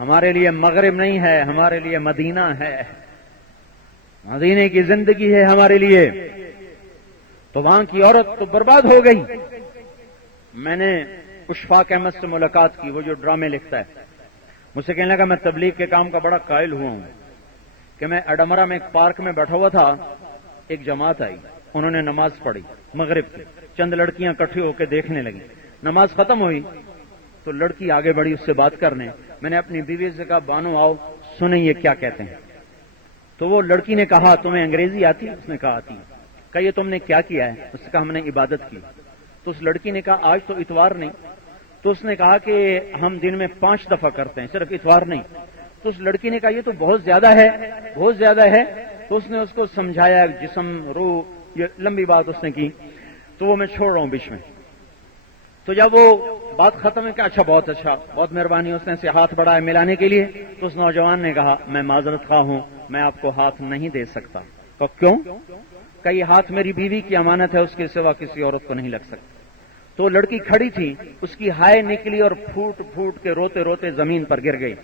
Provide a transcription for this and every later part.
ہمارے لیے مغرب نہیں ہے، ہمارے لیے مدینہ ہے، مدینے کی زندگی ہے ہمارے لیے۔ تو وہاں کی عورت تو برباد ہو گئی۔ میں نے اشفاق احمد سے ملاقات کی، وہ جو ڈرامے لکھتا ہے، مجھ سے کہنے لگا میں تبلیغ کے کام کا بڑا قائل ہوا ہوں کہ میں اڈمرا میں ایک پارک میں بیٹھا ہوا تھا، ایک جماعت آئی، انہوں نے نماز پڑھی مغرب کی، چند لڑکیاں اکٹھی ہو کے دیکھنے لگیں، نماز ختم ہوئی تو لڑکی آگے بڑھی اس سے بات کرنے، میں نے اپنی بیوی سے کہا بانو آؤ سنیں یہ کیا کہتے ہیں۔ تو وہ لڑکی نے کہا تمہیں انگریزی آتی ہے؟ اس نے کہا آتی ہے۔ کہا یہ تم نے کیا کیا ہے؟ اس نے کہا ہم نے عبادت کی۔ تو اس لڑکی نے کہا آج تو اتوار نہیں۔ تو اس نے کہا کہ ہم دن میں 5 دفعہ کرتے ہیں، صرف اتوار نہیں۔ تو اس لڑکی نے کہا یہ تو بہت زیادہ ہے، بہت زیادہ ہے۔ تو اس نے اس کو سمجھایا، جسم روح، یہ لمبی بات اس نے کی، تو وہ میں چھوڑ رہا ہوں بیچ میں۔ تو جب وہ بات ختم ہے کہ اچھا بہت مہربانی، اس نے سے ہاتھ بڑھایا ملانے کے لیے، تو اس نوجوان نے کہا میں معذرت خواہ ہوں، میں آپ کو ہاتھ نہیں دے سکتا۔ تو کیوں؟ کہ یہ ہاتھ میری بیوی کی امانت ہے، اس کے سوا کسی عورت کو نہیں لگ سکتا۔ تو لڑکی کھڑی تھی، اس کی ہائے نکلی اور پھوٹ پھوٹ کے روتے روتے زمین پر گر گئی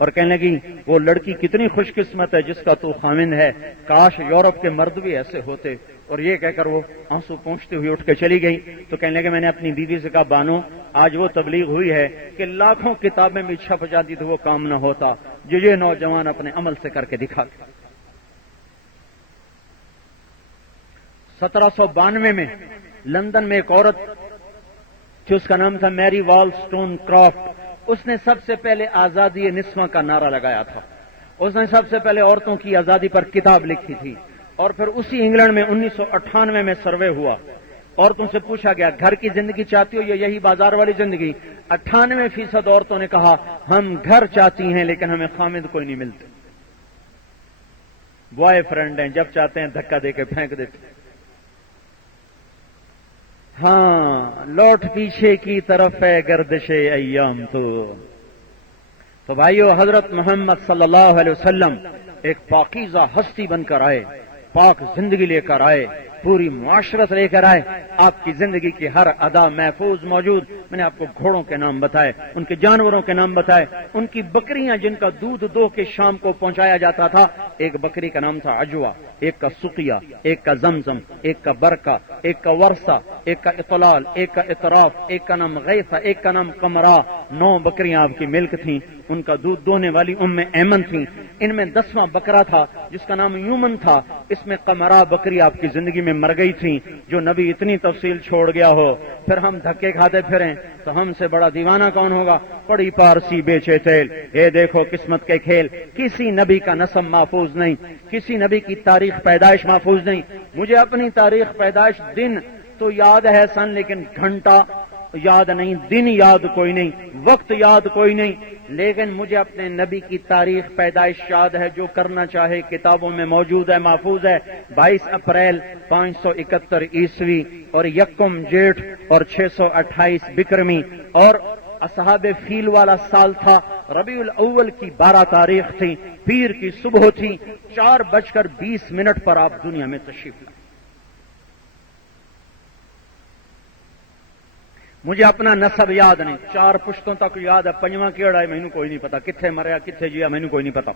اور کہنے لگی وہ لڑکی کتنی خوش قسمت ہے جس کا تو خامند ہے، کاش یورپ کے مرد بھی ایسے ہوتے۔ اور یہ کہہ کر وہ آنسو پونچھتے ہوئے اٹھ کے چلی گئی۔ تو کہنے لگے میں نے اپنی بیوی سے کہا بانو آج وہ تبلیغ ہوئی ہے کہ لاکھوں کتابیں بھی چھپ جاتی تو وہ کام نہ ہوتا جو یہ نوجوان اپنے عمل سے کر کے دکھا۔ 1792 میں لندن میں ایک عورت تھی، اس کا نام تھا میری والسٹون کرافٹ۔ اس نے سب سے پہلے آزادی نسواں کا نعرہ لگایا تھا، اس نے سب سے پہلے عورتوں کی آزادی پر کتاب لکھی تھی۔ اور پھر اسی انگلینڈ میں 1998 میں سروے ہوا، عورتوں سے پوچھا گیا گھر کی زندگی چاہتی ہو یا یہی بازار والی زندگی؟ 98% عورتوں نے کہا ہم گھر چاہتی ہیں لیکن ہمیں خامد کوئی نہیں ملتے، بوائے فرینڈ ہیں، جب چاہتے ہیں دھکا دے کے پھینک دیتے۔ ہاں لوٹ پیچھے کی طرف ہے گردش ایام تو بھائیو، حضرت محمد صلی اللہ علیہ وسلم ایک پاکیزہ ہستی بن کر آئے، پاک زندگی لے کر آئے، پوری معاشرت لے کر آئے، آپ کی زندگی کی ہر ادا محفوظ موجود۔ میں نے آپ کو گھوڑوں کے نام بتائے، ان کے جانوروں کے نام بتائے، ان کی بکریاں جن کا دودھ دو کے شام کو پہنچایا جاتا تھا۔ ایک بکری کا نام تھا عجوا، ایک کا سقیہ، ایک کا زمزم، ایک کا برکہ، ایک کا ورثہ، ایک کا اطلال، ایک کا اطراف، ایک کا نام غیثہ، ایک کا نام قمرا۔ 9 بکریاں آپ کی ملک تھیں، ان کا دودھ دونے والی ایمن تھیں۔ ان میں 10واں بکرا تھا جس کا نام یومن تھا، اس میں قمرا بکری آپ کی زندگی میں مر گئی تھی۔ جو نبی اتنی تفصیل چھوڑ گیا ہو پھر ہم دھکے کھاتے پھریں تو ہم سے بڑا دیوانہ کون ہوگا؟ پڑی پارسی بیچے تیل، یہ دیکھو قسمت کے کھیل۔ کسی نبی کا نسب محفوظ نہیں، کسی نبی کی تاریخ پیدائش محفوظ نہیں۔ مجھے اپنی تاریخ پیدائش دن تو یاد ہے سن، لیکن گھنٹہ یاد نہیں، دن یاد کوئی نہیں، وقت یاد کوئی نہیں، لیکن مجھے اپنے نبی کی تاریخ پیدائش یاد ہے، جو کرنا چاہے کتابوں میں موجود ہے، محفوظ ہے۔ 22 اپریل 571 عیسوی اور 1 جیٹھ اور 628 بکرمی، اور اصحاب فیل والا سال تھا، ربیع الاول کی 12 تاریخ تھی، پیر کی صبح تھی، 4:20 پر آپ دنیا میں تشریف لائے۔ مجھے اپنا نسب یاد نہیں، 4 پشتوں تک یاد ہے، 5واں کیڑا ہے مینوں کوئی نہیں پتا، کتھے مریا کتھے جیا مینوں کوئی نہیں پتا،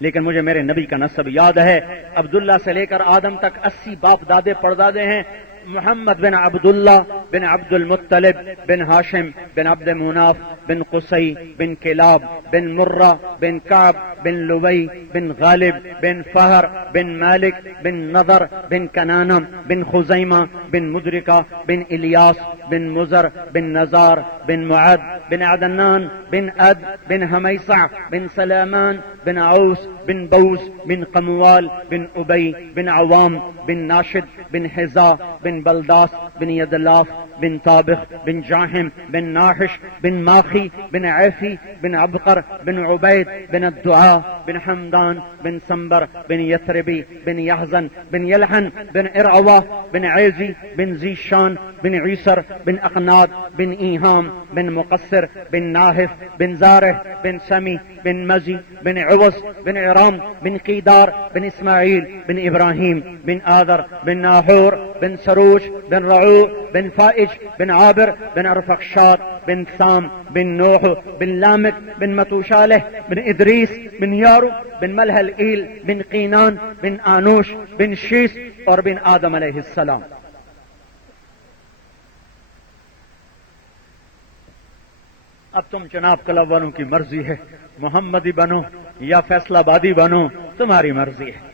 لیکن مجھے میرے نبی کا نسب یاد ہے۔ عبداللہ سے لے کر آدم تک 80 باپ دادے پردادے ہیں۔ محمد بن عبداللہ بن عبد المطلب بن ہاشم بن عبد مناف بن قصی بن کلاب بن مرہ بن کعب بن لبی بن غالب بن فہر بن مالک بن نضر بن کنانہ بن خزیمہ بن مدرکہ بن الیاس بن مزر بن نزار بن معد بن عدنان بن عد بن حمیصع بن سلامان بن عوس بن بوس بن قموال بن ابی بن عوام بن ناشد بن حزا بن بلداس بن یدلاف بن طابخ بن جاہم بن ناحش بن ماخی بن عیفی بن عبقر بن عبید بن الدعاء بن حمدان بن سنبر بن یثربی بن یحزن بن یلحن بن ارعوا بن عیزی بن زیشان بن عیسر بن اقناد بن ایہام بن مقصر بن ناحف بن زارح بن سمی بن مزی بن عوض بن ارام بن قیدار بن اسماعیل بن ابراہیم بن آذر بن ناحور بن سروج بن رعو بن فائج بن عابر بن ارفخشاد بن سام بن نوح بن لامک بن متوشالہ بن ادریس بن یارو بن ملحل ایل بن قینان بن آنوش بن شیس اور بن آدم علیہ السلام. اب تم جناب کلب والوں کی مرضی ہے، محمدی بنو یا فیصلہ آبادی بنو، تمہاری مرضی ہے.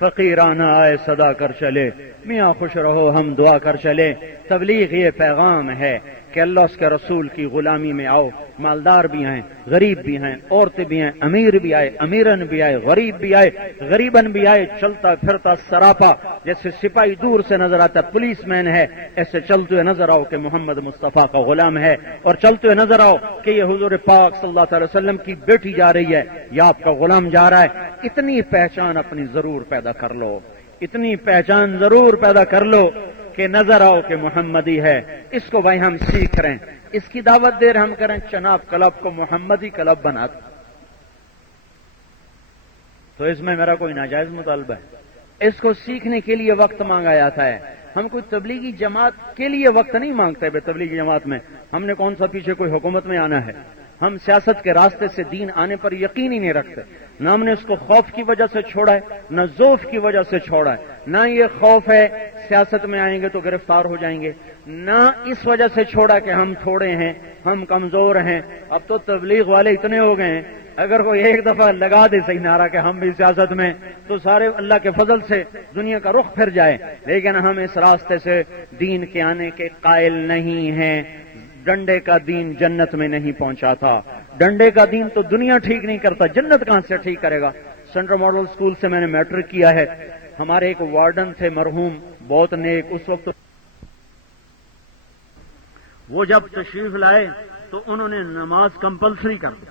فقیرانہ آئے صدا کر چلے، میاں خوش رہو ہم دعا کر چلے. تبلیغ یہ پیغام ہے کہ اللہ اس کے رسول کی غلامی میں آؤ. مالدار بھی ہیں، غریب بھی ہیں، عورتیں بھی ہیں، امیر بھی آئے، امیرن بھی آئے، غریب بھی آئے، غریبن بھی آئے. چلتا پھرتا سراپا جیسے سپاہی دور سے نظر آتا پولیس مین ہے، ایسے چلتے ہوئے نظر آؤ کہ محمد مصطفیٰ کا غلام ہے. اور چلتے ہوئے نظر آؤ کہ یہ حضور پاک صلی اللہ علیہ وسلم کی بیٹی جا رہی ہے یا آپ کا غلام جا رہا ہے. اتنی پہچان اپنی ضرور پیدا کر لو، اتنی پہچان ضرور پیدا کر لو کہ نظر آؤ کہ محمدی ہے. اس کو بھائی ہم سیکھ رہے ہیں، اس کی دعوت دے رہے ہم کریں چناب کلب کو محمدی کلب بنا دیں. تو اس میں میرا کوئی ناجائز مطالبہ ہے؟ اس کو سیکھنے کے لیے وقت مانگا جاتا ہے. ہم کوئی تبلیغی جماعت کے لیے وقت نہیں مانگتے. بے تبلیغی جماعت میں ہم نے کون سا پیچھے کوئی حکومت میں آنا ہے؟ ہم سیاست کے راستے سے دین آنے پر یقین ہی نہیں رکھتے. نہ ہم نے اس کو خوف کی وجہ سے چھوڑا ہے، نہ ذوف کی وجہ سے چھوڑا ہے. نہ یہ خوف ہے سیاست میں آئیں گے تو گرفتار ہو جائیں گے، نہ اس وجہ سے چھوڑا کہ ہم تھوڑے ہیں، ہم کمزور ہیں. اب تو تبلیغ والے اتنے ہو گئے ہیں، اگر کوئی ایک دفعہ لگا دے صحیح نعرہ کہ ہم بھی سیاست میں، تو سارے اللہ کے فضل سے دنیا کا رخ پھر جائے. لیکن ہم اس راستے سے دین کے آنے کے قائل نہیں ہیں. ڈنڈے کا دین جنت میں نہیں پہنچا تھا. ڈنڈے کا دین تو دنیا ٹھیک نہیں کرتا، جنت کہاں سے ٹھیک کرے گا؟ سینٹرل ماڈل اسکول سے میں نے میٹرک کیا ہے. ہمارے ایک وارڈن تھے مرحوم، بہت نیک. اس وقت وہ جب تشریف لائے تو انہوں نے نماز کمپلسری کر دی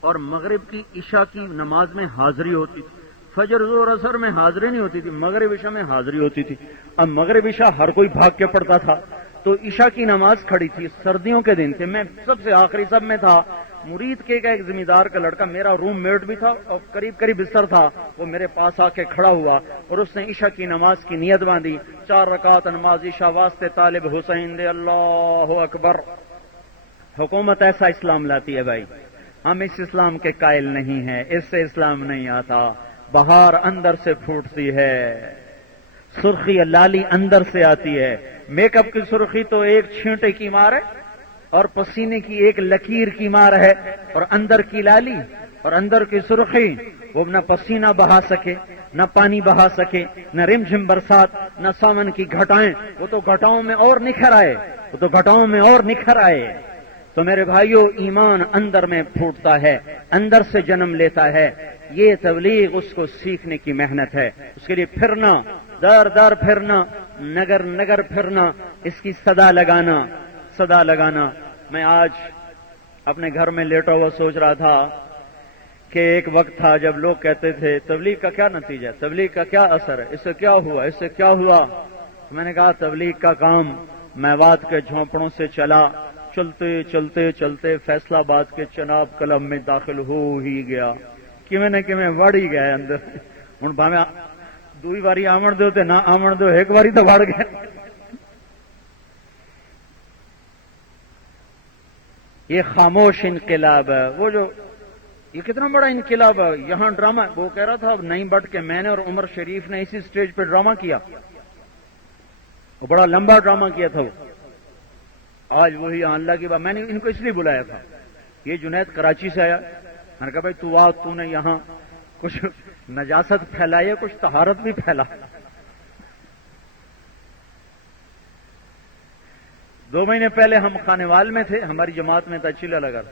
اور مغرب کی عشاء کی نماز میں حاضری ہوتی تھی. فجر ظہر اثر میں حاضری نہیں ہوتی تھی، مغرب عشاء میں حاضری ہوتی تھی. اب مغرب عشاء ہر کوئی بھاگ کے پڑتا تھا تو عشاء کی نماز کھڑی تھی. سردیوں کے دن تھے، میں سب سے آخری سب میں تھا. مرید کے ایک زمیندار کا لڑکا میرا روم میٹ بھی تھا اور قریب قریب بستر تھا. وہ میرے پاس آ کے کھڑا ہوا اور اس نے عشاء کی نماز کی نیت باندھی. 4 رکعت نماز عشاء واسطے طالب حسین دے اللہ اکبر. حکومت ایسا اسلام لاتی ہے بھائی، ہم اس اسلام کے قائل نہیں ہیں. اس سے اسلام نہیں آتا. بہار اندر سے پھوٹتی ہے، سرخی لالی اندر سے آتی ہے. میک اپ کی سرخی تو ایک چھینٹے کی مار ہے اور پسینے کی ایک لکیر کی مار ہے، اور اندر کی لالی اور اندر کی سرخی وہ نہ پسینہ بہا سکے، نہ پانی بہا سکے، نہ رم جھم برسات، نہ ساون کی گھٹائیں. وہ تو گھٹاؤں میں اور نکھر آئے، وہ تو گھٹاؤں میں اور نکھر آئے. تو میرے بھائیوں، ایمان اندر میں پھوٹتا ہے، اندر سے جنم لیتا ہے. یہ تبلیغ اس کو سیکھنے کی محنت ہے. اس کے لیے پھرنا، در در پھرنا، نگر نگر پھرنا، اس کی صدا لگانا. میں آج اپنے گھر میں لیٹا ہوا سوچ رہا تھا کہ ایک وقت تھا جب لوگ کہتے تھے تبلیغ کا کیا نتیجہ ہے، تبلیغ کا کیا اثر ہے، اس سے کیا ہوا، اس سے کیا ہوا. میں نے کہا تبلیغ کا کام میوات کے جھونپڑوں سے چلا، چلتے چلتے چلتے فیصلہ آباد کے چناب کلب میں داخل ہو ہی گیا. کیویں وڑ ہی گئے اندر. ہوں بھاویں دوئی باری آمن دو تے نہ آمن دو، ایک باری تو وڑ گئے. یہ خاموش انقلاب ہے. وہ جو یہ کتنا بڑا انقلاب ہے. یہاں ڈرامہ وہ کہہ رہا تھا نئی بٹ کے میں نے اور عمر شریف نے اسی سٹیج پہ ڈرامہ کیا، وہ بڑا لمبا ڈرامہ کیا تھا. وہ آج وہی اللہ کی بات. میں نے ان کو اس لیے بلایا تھا، یہ جنید کراچی سے آیا. میں نے کہا بھائی تو آ، تو نے یہاں کچھ نجاست پھیلائی ہے، کچھ طہارت بھی پھیلا. 2 مہینے پہلے ہم خانوال میں تھے، ہماری جماعت میں تھا چیلا لگا.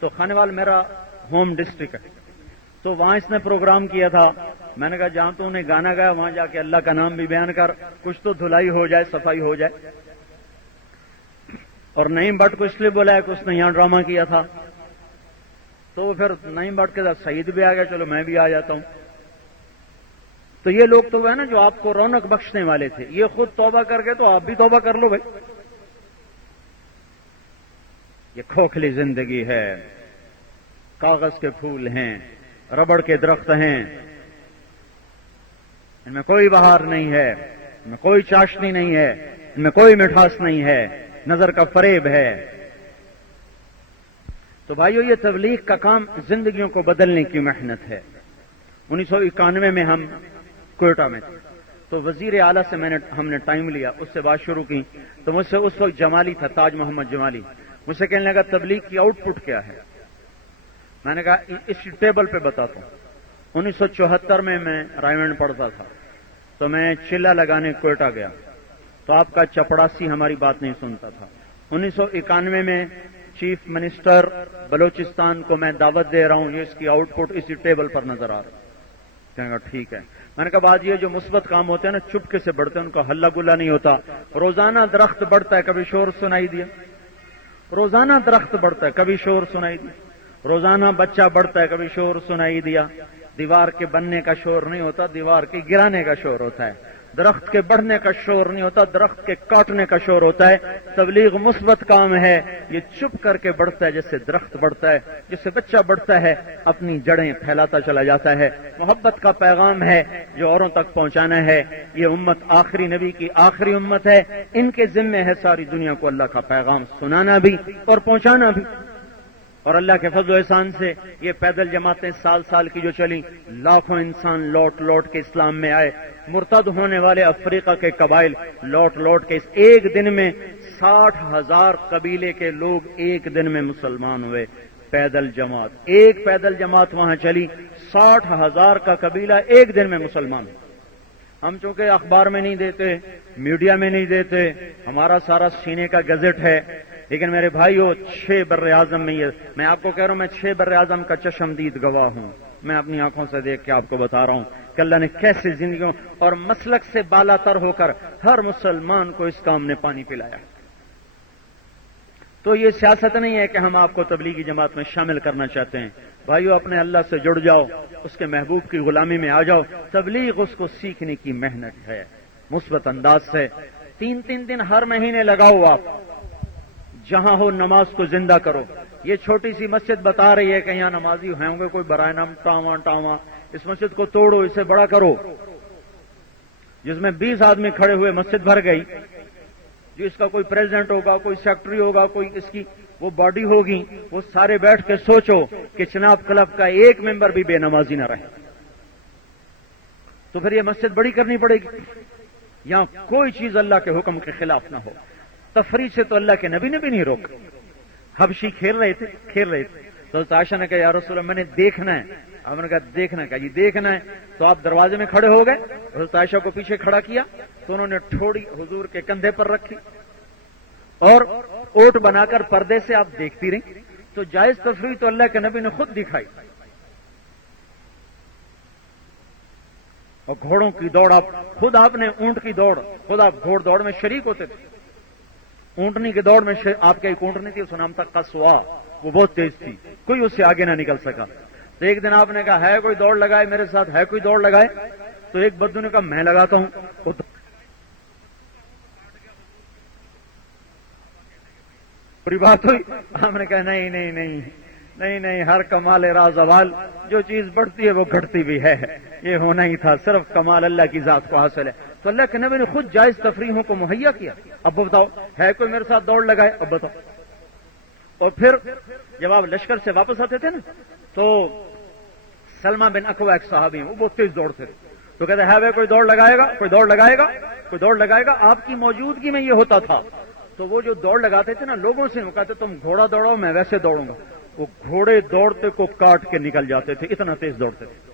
تو خانوال میرا ہوم ڈسٹرکٹ ہے، تو وہاں اس نے پروگرام کیا تھا. میں نے کہا جہاں تو انہیں گانا گایا وہاں جا کے اللہ کا نام بھی بیان کر، کچھ تو دھلائی ہو جائے، صفائی ہو جائے. اور نعیم بٹ کو اس لیے بلایا کہ اس نے یہاں ڈرامہ کیا تھا. تو پھر نعیم بٹ کے ساتھ سعید بھی آ گیا، چلو میں بھی آ جاتا ہوں. تو یہ لوگ تو وہ ہے نا جو آپ کو رونق بخشنے والے تھے، یہ خود توبہ کر کے تو آپ بھی توبہ کر لو بھائی. یہ کھوکھلی زندگی ہے، کاغذ کے پھول ہیں، ربڑ کے درخت ہیں، ان میں کوئی بہار نہیں ہے، ان میں کوئی چاشنی نہیں ہے، ان میں کوئی مٹھاس نہیں ہے، نظر کا فریب ہے. تو بھائیو یہ تبلیغ کا کام زندگیوں کو بدلنے کی محنت ہے۔ 1991 میں ہم کوئٹہ میں تھے، تو وزیر اعلیٰ سے ہم نے ٹائم لیا، اس سے بات شروع کی، تو مجھ سے اس وقت جمالی تھا، تاج محمد جمالی، مجھ سے کہنے لگا تبلیغ کی آؤٹ پٹ کیا ہے؟ میں نے کہا اس ٹیبل پہ بتاتا ہوں۔ 1974 میں رائمنڈ پڑھتا تھا، تو میں چلہ لگانے کوئٹہ گیا، تو آپ کا چپڑاسی ہماری بات نہیں سنتا تھا۔ 1991 میں چیف منسٹر بلوچستان کو میں دعوت دے رہا ہوں، یہ اس کی آؤٹ پٹ اسی ٹیبل پر نظر آ رہا ہے۔ کہنے گا ٹھیک ہے۔ میں نے کہا بعد یہ جو مثبت کام ہوتے ہیں نا چپکے سے بڑھتے ہیں، ان کا ہلہ گلا نہیں ہوتا۔ روزانہ درخت بڑھتا ہے، کبھی شور سنائی دیا؟ روزانہ درخت بڑھتا ہے، کبھی شور سنائی دیا؟ روزانہ بچہ بڑھتا ہے، کبھی شور سنائی دیا؟ دیوار کے بننے کا شور نہیں ہوتا، دیوار کے گرانے کا شور ہوتا ہے۔ درخت کے بڑھنے کا شور نہیں ہوتا، درخت کے کاٹنے کا شور ہوتا ہے۔ تبلیغ مثبت کام ہے، یہ چپ کر کے بڑھتا ہے، جیسے درخت بڑھتا ہے، جیسے بچہ بڑھتا ہے، اپنی جڑیں پھیلاتا چلا جاتا ہے۔ محبت کا پیغام ہے جو اوروں تک پہنچانا ہے۔ یہ امت آخری نبی کی آخری امت ہے، ان کے ذمے ہے ساری دنیا کو اللہ کا پیغام سنانا بھی اور پہنچانا بھی۔ اور اللہ کے فضل و احسان سے یہ پیدل جماعتیں سال سال کی جو چلی، لاکھوں انسان لوٹ لوٹ کے اسلام میں آئے۔ مرتد ہونے والے افریقہ کے قبائل لوٹ لوٹ کے اس ایک دن میں 60,000 قبیلے کے لوگ ایک دن میں مسلمان ہوئے۔ پیدل جماعت، ایک پیدل جماعت وہاں چلی، 60,000 کا قبیلہ ایک دن میں مسلمان۔ ہم چونکہ اخبار میں نہیں دیتے، میڈیا میں نہیں دیتے، ہمارا سارا سینے کا گزٹ ہے، لیکن میرے بھائیو 6 بر اعظم میں، یہ میں آپ کو کہہ رہا ہوں، میں 6 بر اعظم کا چشمدید گواہ ہوں۔ میں اپنی آنکھوں سے دیکھ کے آپ کو بتا رہا ہوں کہ اللہ نے کیسے زندگیوں اور مسلک سے بالا تر ہو کر ہر مسلمان کو اس کام نے پانی پلایا۔ تو یہ سیاست نہیں ہے کہ ہم آپ کو تبلیغی جماعت میں شامل کرنا چاہتے ہیں۔ بھائیو اپنے اللہ سے جڑ جاؤ، اس کے محبوب کی غلامی میں آ جاؤ۔ تبلیغ اس کو سیکھنے کی محنت ہے، مثبت انداز سے 3 دن ہر مہینے لگاؤ، آپ جہاں ہو نماز کو زندہ کرو۔ یہ چھوٹی سی مسجد بتا رہی ہے کہ یہاں نمازی ہوں گے کوئی برائے نام ٹاواں، اس مسجد کو توڑو، اسے بڑا کرو۔ جس میں 20 آدمی کھڑے ہوئے مسجد بھر گئی، جو اس کا کوئی پریزیڈنٹ ہوگا، کوئی سیکٹری ہوگا، کوئی اس کی وہ باڈی ہوگی، وہ سارے بیٹھ کے سوچو کہ چناب کلب کا ایک ممبر بھی بے نمازی نہ رہے، تو پھر یہ مسجد بڑی کرنی پڑے گی۔ یہاں کوئی چیز اللہ کے حکم کے خلاف نہ ہو۔ تفریح سے تو اللہ کے نبی نے بھی نہیں روکا۔ حبشی کھیل رہے تھے تو حضرت عائشہ نے کہا یا رسول اللہ میں نے دیکھنا ہے۔ آپ نے کہا دیکھنا ہے، کہا جی دیکھنا ہے۔ تو آپ دروازے میں کھڑے ہو گئے، حضرت عائشہ کو پیچھے کھڑا کیا، تو انہوں نے ٹھوڑی حضور کے کندھے پر رکھی اور اوٹ بنا کر پردے سے آپ دیکھتی رہی۔ تو جائز تفریح تو اللہ کے نبی نے خود دکھائی۔ اور گھوڑوں کی دوڑ، آپ نے اونٹ کی دوڑ، خود آپ گھوڑ دوڑ میں شریک ہوتے تھے۔ اونٹنی کی دوڑ میں آپ کے ایک اونٹنی تھی، اس کا نام تھا قصوا، وہ بہت تیز تھی، کوئی اس سے آگے نہ نکل سکا۔ تو ایک دن آپ نے کہا ہے کوئی دوڑ لگائے میرے ساتھ، ہے کوئی دوڑ لگائے؟ تو ایک بدو نے کہا میں لگاتا ہوں۔ بری بات ہوئی۔ آپ نے کہا نہیں، ہر کمال راز زوال، جو چیز بڑھتی ہے وہ گھٹتی بھی ہے، یہ ہونا ہی تھا، صرف کمال اللہ کی ذات کو حاصل ہے۔ تو اللہ کے نبی نے خود جائز تفریحوں کو مہیا کیا۔ اب بتاؤ ہے کوئی میرے ساتھ دوڑ لگائے؟ اب بتاؤ۔ اور پھر جب آپ لشکر سے واپس آتے تھے نا، تو سلمہ بن اکوع ایک صحابی ہیں، وہ بہت تیز دوڑتے تھے، تو کہتے ہے کوئی دوڑ لگائے گا، کوئی دوڑ لگائے گا، کوئی دوڑ لگائے گا۔ آپ کی موجودگی میں یہ ہوتا تھا۔ تو وہ جو دوڑ لگاتے تھے نا، لوگوں سے وہ کہتے تم گھوڑا دوڑو، میں ویسے دوڑوں گا۔ وہ گھوڑے دوڑتے کو کاٹ کے نکل جاتے تھے، اتنا تیز دوڑتے تھے۔